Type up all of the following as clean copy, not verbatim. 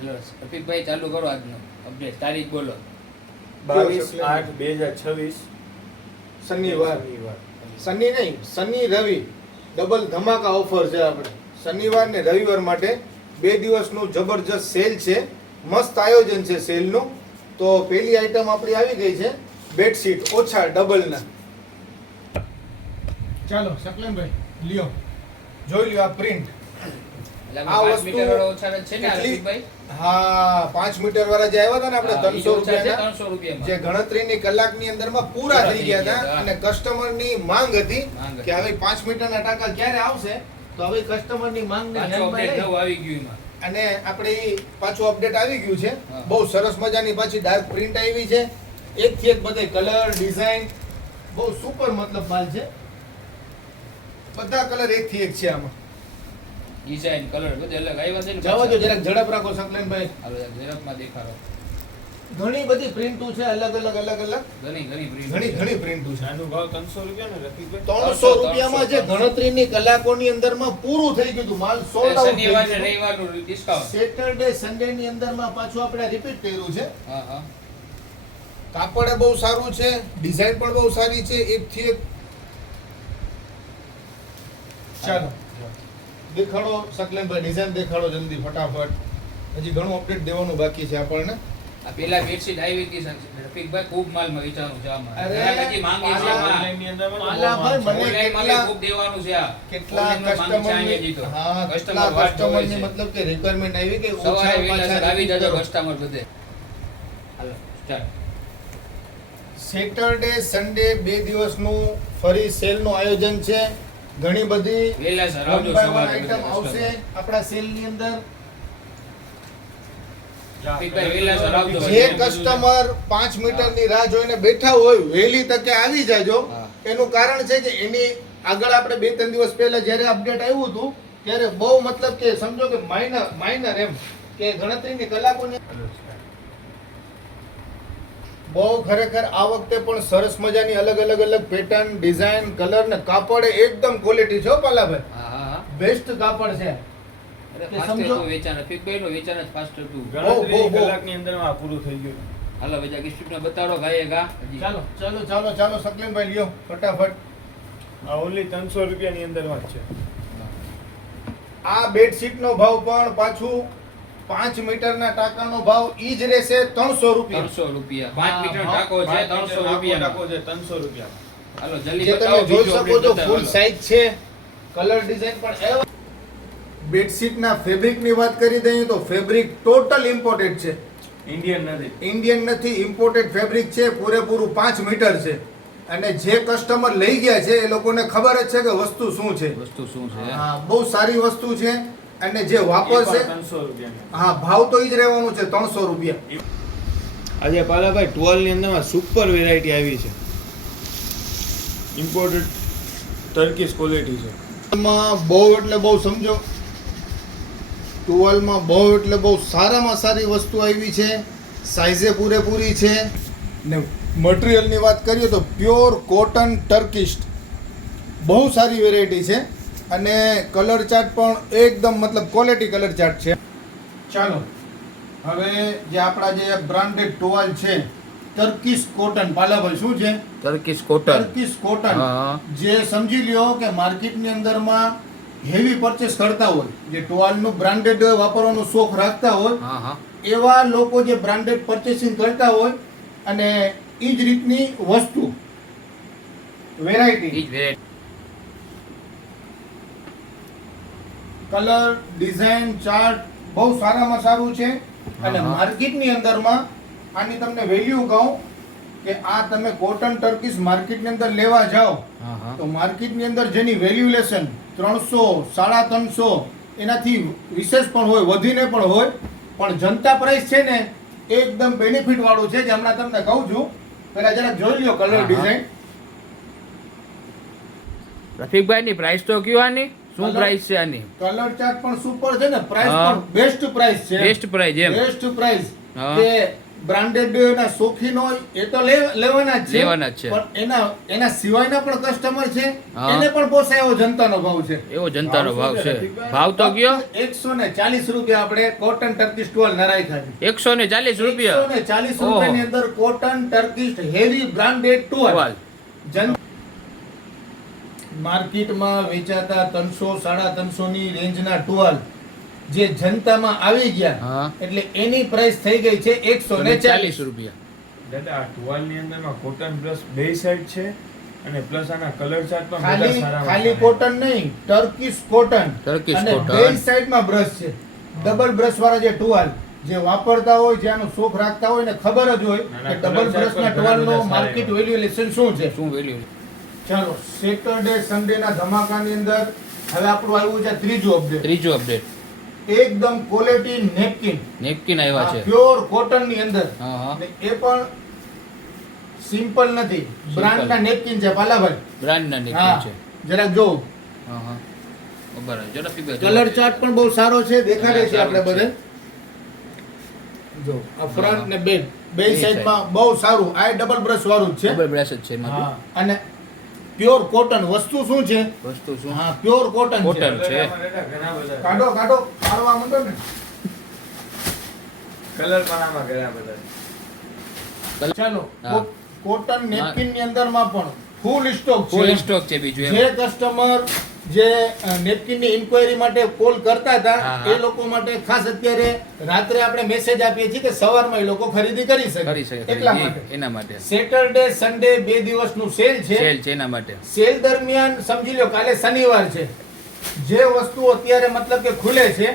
હાલો રફીકભાઈ ચાલુ કરો આજનો અપડેટ. તારીખ બોલો. 22/8/2026 શનિવાર. શનિ નહીં, શનિ રવિ ડબલ ધમાકા ઓફર છે આપણે શનિવાર ને રવિવાર માટે 2 દિવસનું જબરજસ્ત સેલ છે. મસ્ત આયોજન છે સેલનું. તો પહેલી આઈટમ આપણી આવી ગઈ છે બેડશીટ ઓછા ડબલના. ચાલો શકલેનભાઈ લ્યો, જોઈ લ્યો આ પ્રિન્ટ. એટલે આ 5 વસ્તુ મીટર વાળો ઓછા છે ને કેટલી? રફીકભાઈ? હા 5 મીટર વાળા જે આવ્યા હતા ને આપણે હા, ઈ 300 ઓછા છે, રૂપિયાના 300 રૂપિયામાં. જે ગણતરીની કલાકની અંદરમાં પૂરા થઈ ગયા હતા અને કસ્ટમરની માંગ હતી માંગ હતી. કે હવે 5 મીટરના ટાંકા ક્યારે આવશે, તો હવે કસ્ટમરની માંગને પાછું ધ્યાનમાં update લઈ નવું આવી ગયું એમાં. અને આપણે ઈ પાછું અપડેટ આવી ગયું છે. હા. બહુ સરસ મજાની પાછી ડાર્ક પ્રિન્ટ આવી છે. એકથી એક બધે કલર ડિઝાઇન બહુ સુપર મતલબ માલ છે. બધા કલર એકથી એક છે આમાં. ડિઝાઇન કલર બધે અલગ આવ્યા છે ને જવા દો પાછા. જરાક ઝડપ રાખો શકલેનભાઈ. હાલો ઝડપમાં દેખાડો. ઘણી બધી પ્રિન્ટો છે અલગ અલગ ઘણી print ઘણી છે. ઘણી પ્રિન્ટો છે. આનો ભાવ 300 રૂપિયા ને રફીકભાઈ? 300 રૂપિયામાં જે ગણતરીની કલાકોની અંદરમાં પૂરું થઈ ગયું હતું. માલ સોલ્ડ આઉટ થઈ શનિવાર ને ગયું. રવિવારનું ડિસ્કાઉન્ટ. સેટરડે સન્ડે ની અંદરમાં પાછું આપણે રિપીટ કર્યું છે. હા હા. કાપડ બહુ સારું છે, ડિઝાઇન પણ બહુ સારી છે, એકથી એક. ચાલો દેખાડો શકલેનભાઈ, ડિઝાઇન દેખાડો જલ્દી ફટાફટ. હજી ઘણું અપડેટ દેવાનું બાકી છે આપણને. આ પેલા બેડશીટ આવી હતી રફીકભાઈ, ખૂબ માલમાં વેચાણું છે આમાં. અરે, ઘણા બધી માંગ છે આમાં. ઓનલાઈન ની અંદર માં પાલાભાઈ, મને ઓનલાઈન માં કેટલા- ખૂબ દેવાનું છે આ. કેટલા ઓનલાઈનમાં માંગ છે આની હજી તો. કસ્ટમરની હા કસ્ટમર કેટલા વાટ જોવે કસ્ટમરની છે. મતલબ કે રિક્વાયરમેન્ટ આવી કે સવારે ઓછા વહેલા પાછા આવી repeat જજો કરો. કસ્ટમર બધે. હાલો સ્ટાર્ટ. સેટરડે સન્ડે 2 દિવસનું ફરી સેલનું આયોજન છે. ઘણી બધી વહેલા સર આવજો one by one સવારે આઈટમ બધા આવશે customer. આપણા સેલની અંદર. રફીકભાઈ વહેલા સર આવજો. જે કસ્ટમર 5 મીટરની રાહ જોઈને બેઠા હોય વહેલી તકે આવી જાજો. હા. એનું કારણ છે કે એની આગળ આપણે 2-3 દિવસ પહેલા જ્યારે અપડેટ આવ્યું હતું ત્યારે બહુ મતલબ કે સમજો કે માઇનર એમ કે ગણતરીની કલાકોની બહુ ખરેખર આ વખતે પણ સરસ મજાની અલગ પેટર્ન ડિઝાઇન કલર ને કાપડ એકદમ ક્વોલિટી છે હો પાલાભાઈ. હા હા હા. બેસ્ટ કાપડ છે. અરે કે fast સમજો. હતું વેચાણ. રફીકભાઈનું વેચાણ જ fast હતું. ગણતરી બહુ. કલાકની અંદર માં આ પૂરું થઈ ગયું. હાલો બીજા gift ને બતાડો ગાયે ગા હજી. ચાલો શકલેનભાઈ લ્યો ફટાફટ. આ ઓનલી 300 રૂપિયાની અંદર માં જ છે. આ બેડશીટ નો ભાવ પણ પાછું 5 મીટરના ટાંકાનો ભાવ ઈ જ રહેશે 300 રૂપિયા. 300 રૂપિયા. 5 હા, મીટર હા. ટાંકો છે 300 રૂપિયા. ટાંકો છે 300 રૂપિયા. હાલો જલ્દી જે બતાવો. તમે જોઈ બીજો શકો છો update ફૂલ બતાવો. સાઈઝ છે, કલર ડિઝાઇન પણ એવા. બેડશીટના ફેબ્રિકની વાત કરી દઈએ તો ફેબ્રિક ટોટલ ઇમ્પોર્ટેડ છે. ઇન્ડિયન નથી. ઇન્ડિયન નથી, ઇમ્પોર્ટેડ ફેબ્રિક છે. પૂરેપૂરું 5 મીટર છે. અને જે કસ્ટમર લઈ ગયા છે એ લોકોને ખબર જ છે કે વસ્તુ શું છે. વસ્તુ શું છે? હા બહુ સારી વસ્તુ છે. અને જે એ વાપરશે પણ 300 રૂપિયાની. હા ભાવ તો ઈ જ રહેવાનું છે 300 રૂપિયા. આજે પાલાભાઈ 12 ની અંદરમાં સુપર વેરાયટી આવી છે. ઇમ્પોર્ટેડ ટર્કીશ ક્વોલિટી છે. માં બહુ એટલે બહુ સમજો ટુવાલમાં બહુ એટલે બહુ સારામાં સારી વસ્તુ આવી છે. સાઈઝે પૂરેપૂરી છે ને મટીરિયલની વાત કરીએ તો પ્યોર કોટન ટર્કિશ બહુ સારી વેરાયટી છે. અને કલર ચાર્ટ પણ એકદમ મતલબ ક્વોલિટી કલર ચાર્ટ છે. ચાલો હવે જે આપણા જે બ્રાન્ડેડ ટુવાલ છે ટર્કિશ કોટન. પાલાભાઈ શું છે? Turkish cotton. Turkish cotton. હા. જે સમજી લ્યો કે માર્કેટની અંદરમાં હેવી પરચેસ કરતા હોય, જે ટોવાલનું બ્રાન્ડેડ વાપરવાનો શોખ રાખતા હોય, હા હા. એવા લોકો જે બ્રાન્ડેડ પરચેસિંગ કરતા હોય અને એ જ રીતની વસ્તુ વેરાયટી ઈ જ variety. કલર ડિઝાઇન ચાર્ટ બહુ સારામાં સારું છે. અને હા. માર્કેટની અંદરમાં આની તમને વેલ્યુ કહું કે આ તમે કોટન ટર્કીશ માર્કેટની અંદર લેવા જાઓ હા હા. તો માર્કેટની અંદર જેની વેલ્યુલેશન 300 350 એનાથી વિશેષ પણ હોય, વધીને પણ હોય, પણ જનતા પ્રાઇસ છે ને એકદમ બેનિફિટ વાળું છે. જે હમણાં તમને કહું છું, પહેલા જરાક જોઈ લ્યો કલર હા, હા. ડિઝાઇન. રફીકભાઈ ની પ્રાઇસ તો કયો આની? શું Colour- પ્રાઇસ છે આની? કલર ચાર્ટ પણ સુપર છે ને, પ્રાઇસ હા. પણ બેસ્ટ પ્રાઇસ છે. બેસ્ટ પ્રાઇસ એમ. બેસ્ટ પ્રાઇસ હા. કે બ્રાન્ડેડ ના શોખીન હોય એ તો લેવાના જ લેવાના જ છે. પણ એના સિવાયના પણ કસ્ટમર છે, હા. એને પણ પોસાય એવો જનતાનો ભાવ છે. એવો જનતાનો ભાવ છે. ભાવ તો કયો? 140 રૂપિયા આપણે કોટન ટર્કીશ ટુવાલ નરાખ્યા છે. 140 રૂપિયા. 140 રૂપિયાની અંદર કોટન ટર્કીશ હેવી બ્રાન્ડેડ ટુવાલ. માર્કેટમાં વેચાતા 300-350 ની રેન્જના ટુવાલ જે જનતામાં આવી ગયા, હા. એટલે એની પ્રાઇસ થઈ ગઈ છે 140 રૂપિયા. દાદા આ ટુવાલની અંદરમાં કોટન બ્રશ બે સાઈડ છે અને પ્લસ આના કલર ચાર્ટ પણ બધા ખાલી સારા ખાલી કોટન નહીં, ટર્કીશ કોટન ટર્કીશ અને કોટન. બે સાઈડમાં બ્રશ છે. ડબલ બ્રશ વાળા જે ટુવાલ જે વાપરતા હોય, જેનો શોખ રાખતા હોય ને ખબર જ હોય ના, ના, કે ડબલ colour chart બ્રશના પણ ઘણા ટુવાલનો બધા સારા માર્કેટ એવા. વેલ્યુએશન શું છે. શું વેલ્યુ? ચાલો, સેટરડે સન્ડે ના ધમાકાની અંદર હવે આપણું આવ્યું છે ત્રીજું અપડેટ. ત્રીજો અપડેટ. એકદમ ક્વોલિટી નેપકિન, નેપકિન આવ્યા છે. પ્યોર કોટન ની અંદર, હા હા. અને એ પણ સિમ્પલ નથી, બ્રાન્ડ ના નેપકિન છે પાલાભાઈ. બ્રાન્ડના નેપકિન હા, છે. જરાક જો હા હા. બરાબર. ઝડપી બે. કલર ચાર્ટ પણ બહુ સારો છે, દેખાડે છે સારું આપણે છે. બધે. જો આ ફ્રન્ટ ને બેક બે બે સાઈડ માં બહુ સારું. આ ડબલ બ્રશ વાળું જ છે. ડબલ બ્રશ જ છે એમાં. હા, અને પ્યોર કોટન વસ્તુ શું છે? વસ્તુ શું? હા, પ્યોર કોટન કોટન. છે. છે. ઘણા બધા કાઢો કાઢો, કાઢવા માંડો ને. કલર પણ આમાં ઘણા બધા ચાલો, હા. કોટન નેપકિન ની અંદર માં પણ ફૂલ સ્ટોક ફૂલ છે. સ્ટોક છે બીજું એમ. જે કસ્ટમર જે નેપકિન ની ઇન્ક્વાયરી માટે કોલ કરતા હતા, હા, હા. એ લોકો માટે ખાસ અત્યારે રાત્રે આપણે મેસેજ આપીએ છીએ કે સવારમાં એ લોકો ખરીદી કરી કરી શકે. શકે એટલા ખરીદી. માટે એના માટે સેટરડે સન્ડે બે દિવસનું સેલ છે. સેલ છે એના માટે. સેલ દરમિયાન સમજી લો કાલે શનિવાર છે, જે વસ્તુ અત્યારે મતલબ કે ખુલે છે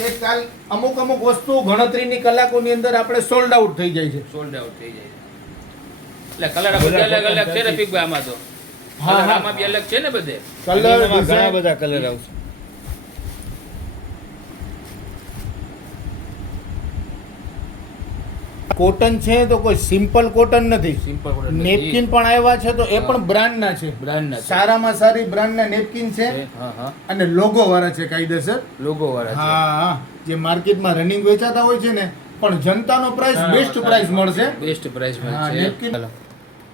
એ કાલ અમુક વસ્તુ ગણતરીની કલાકોની અંદર આપણે સોલ્ડ આઉટ થઈ જાય છે. સોલ્ડ આઉટ થઈ જાય છે. એટલે કલર બધા અલગ અલગ છે રફીકભાઈ આમાં તો. હા, કલર હા. આમાં બી અલગ છે ને બધે. કલર ઘણા design- બધા કલર આવશે. કોટન છે તો કોઈ સિમ્પલ કોટન નથી. સિમ્પલ કોટન નેપકિન પણ આવ્યા છે તો એ પણ બ્રાન્ડના છે. બ્રાન્ડના છે. સારામાં સારી બ્રાન્ડના નેપકિન છે હા હા. અને લોગો વાળા છે કાયદેસર. લોગો વાળા છે. હા હા, જે માર્કેટમાં રનિંગ વેચાતા હોય છે ને, પણ જનતાનો પ્રાઇસ બેસ્ટ પ્રાઇસ મળશે. બેસ્ટ પ્રાઇસ હા, માં છે. નેપકિન. હાલો.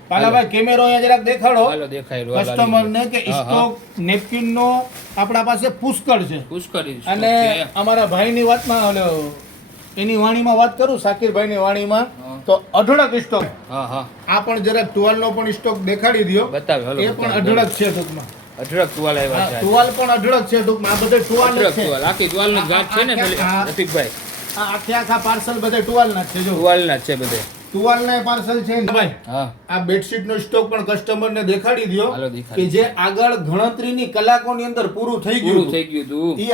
પાલાભાઈ કેમેરો અહીંયા જરાક દેખાડો હાલો દેખાય રહ્યો. કસ્ટમર ને કે હા, હા. સ્ટોક નેપકિન નો આપણા પાસે પુષ્કળ છે. પુષ્કળ stock અને છે. અમારા ભાઈની વાતમાં ઓલો એની વાણીમાં વાત કરું, સાકિરભાઈની વાણીમાં, હા. તો અઢળક સ્ટોક. હા હા. આ પણ જરાક ટુવાલનો પણ સ્ટોક દેખાડી દ્યો. બતાવ્યો. હાલો એ પણ બતાવ્યો. અઢળક છે ટૂંકમાં. અઢળક ટુવાલ આવ્યા હા, છે. ટુવાલ પણ અઢળક છે ટૂંકમાં. આ બધે ટુવાલ જ અઢળક છે. ટુવાલ. આખી ટુવાલની ગાંઠ છે ને પેલી હા. રફીકભાઈ. આ આખા પાર્સલ બધે ટુવાલના જ છે. જો ટુવાલના જ છે બધે. ટુવાલના પાર્સલ છે ને ભાઈ. હા. આ બેડશીટ નો સ્ટોક પણ કસ્ટમરને દેખાડી દ્યો હાલો દેખાડી. કે જે આગળ ગણતરીની કલાકોની અંદર પૂરું થઈ પૂરું ગયું થઈ ગયું તું. એ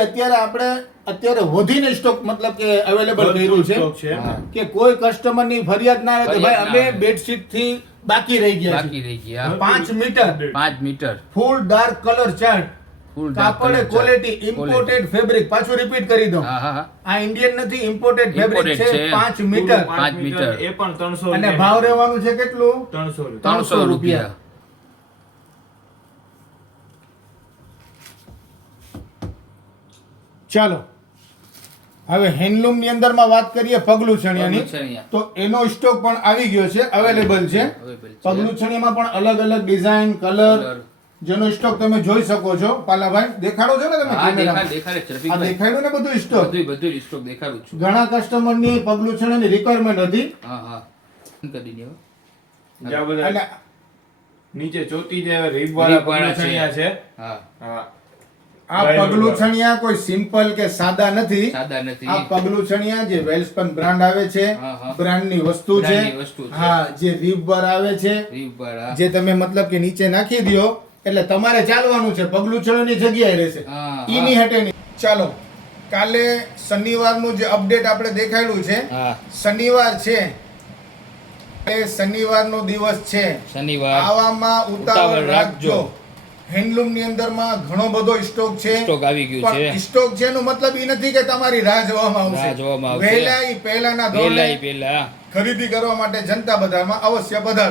અત્યારે વધીને સ્ટોક મતલબ કે અવેલેબલ કર્યું સ્ટોક છે છે. હા. કે કોઈ કસ્ટમર ની ફરિયાદ ના આવે કે ફરિયાદ ભાઈ ના અમે આવે. બેડશીટ થી બાકી રહી ગયા બાકી રહી ગયા. 5 મીટર 5 મીટર. ફૂલ ડાર્ક કલર ચાર્ટ, ફૂલ કાપડ ક્વોલિટી, ઇમ્પોર્ટેડ ફેબ્રિક. પાછું રિપીટ કરી દઉં, હા હા હા. આ ઇન્ડિયન નથી, ઇમ્પોર્ટેડ ફેબ્રિક Imported છે. છે. 5 મીટર 5 મીટર. એ પણ 300 અને ભાવ રહેવાનું છે કેટલું? 300 રૂપિયા. 300 રૂપિયા. ચાલો, હવે હેન્ડલૂમ ની અંદર માં વાત કરીએ પગલું ચણિયાની, પગલું ચણિયા. તો એનો સ્ટોક પણ આવી ગયો છે, અવેલેબલ છે. Available છે. પગલું ચણિયામાં પણ અલગ અલગ ડિઝાઇન, કલર, Colour. જેનો સ્ટોક તમે જોઈ શકો છો. પાલાભાઈ દેખાડો છો ને તમે હા કેમેરામાં? દેખાડે છે આ રફીકભાઈ. દેખાડ્યું ને બધું સ્ટોક. બધું સ્ટોક દેખાડું છું. ઘણા કસ્ટમર ની પગલું ચણિયાની રિક્વાયરમેન્ટ હતી હા હા. કરી દો. જ્યાં બધા અને નીચે ચોટી જે રીબ વાળા રીબ વાળા પગલું છે. હા. હા. આ પગલું ચણિયા કોઈ સિમ્પલ કે સાદા નથી. સાદા નથી. આ પગલું ચણિયા જે વેલ્સપન બ્રાન્ડ આવે છે, હા, હા. બ્રાન્ડ ની વસ્તુ છે. બ્રાન્ડની વસ્તુ છે. હા, જે રીબ બર આવે છે, રીબ વાળા. જે તમે મતલબ કે નીચે નાખી દો એટલે તમારે ચાલવાનું છે, પગલું ચણવાની જગ્યાએ રહેશે. હા, ઈની હટે નહીં. ચાલો, કાલે શનિવારનું જે અપડેટ આપણે દેખાડ્યું છે, હા. શનિવાર છે, એ શનિવારનો દિવસ છે. શનિવાર. આવામાં ઉતાવળ ઉતાવળ રાખજો. રાખજો. હેન્ડલૂમ ની અંદર માં ઘણો બધો સ્ટોક છે. સ્ટોક આવી ગયું છે. પણ સ્ટોક છે એનો મતલબ એ નથી કે તમારી રાહ જોવામાં રાહ જોવામાં આવશે. વહેલા ઈ પહેલાના પહેલા ધોરણે પહેલા ખરીદી કરવા માટે જનતા બજારમાં અવશ્ય પધારશો.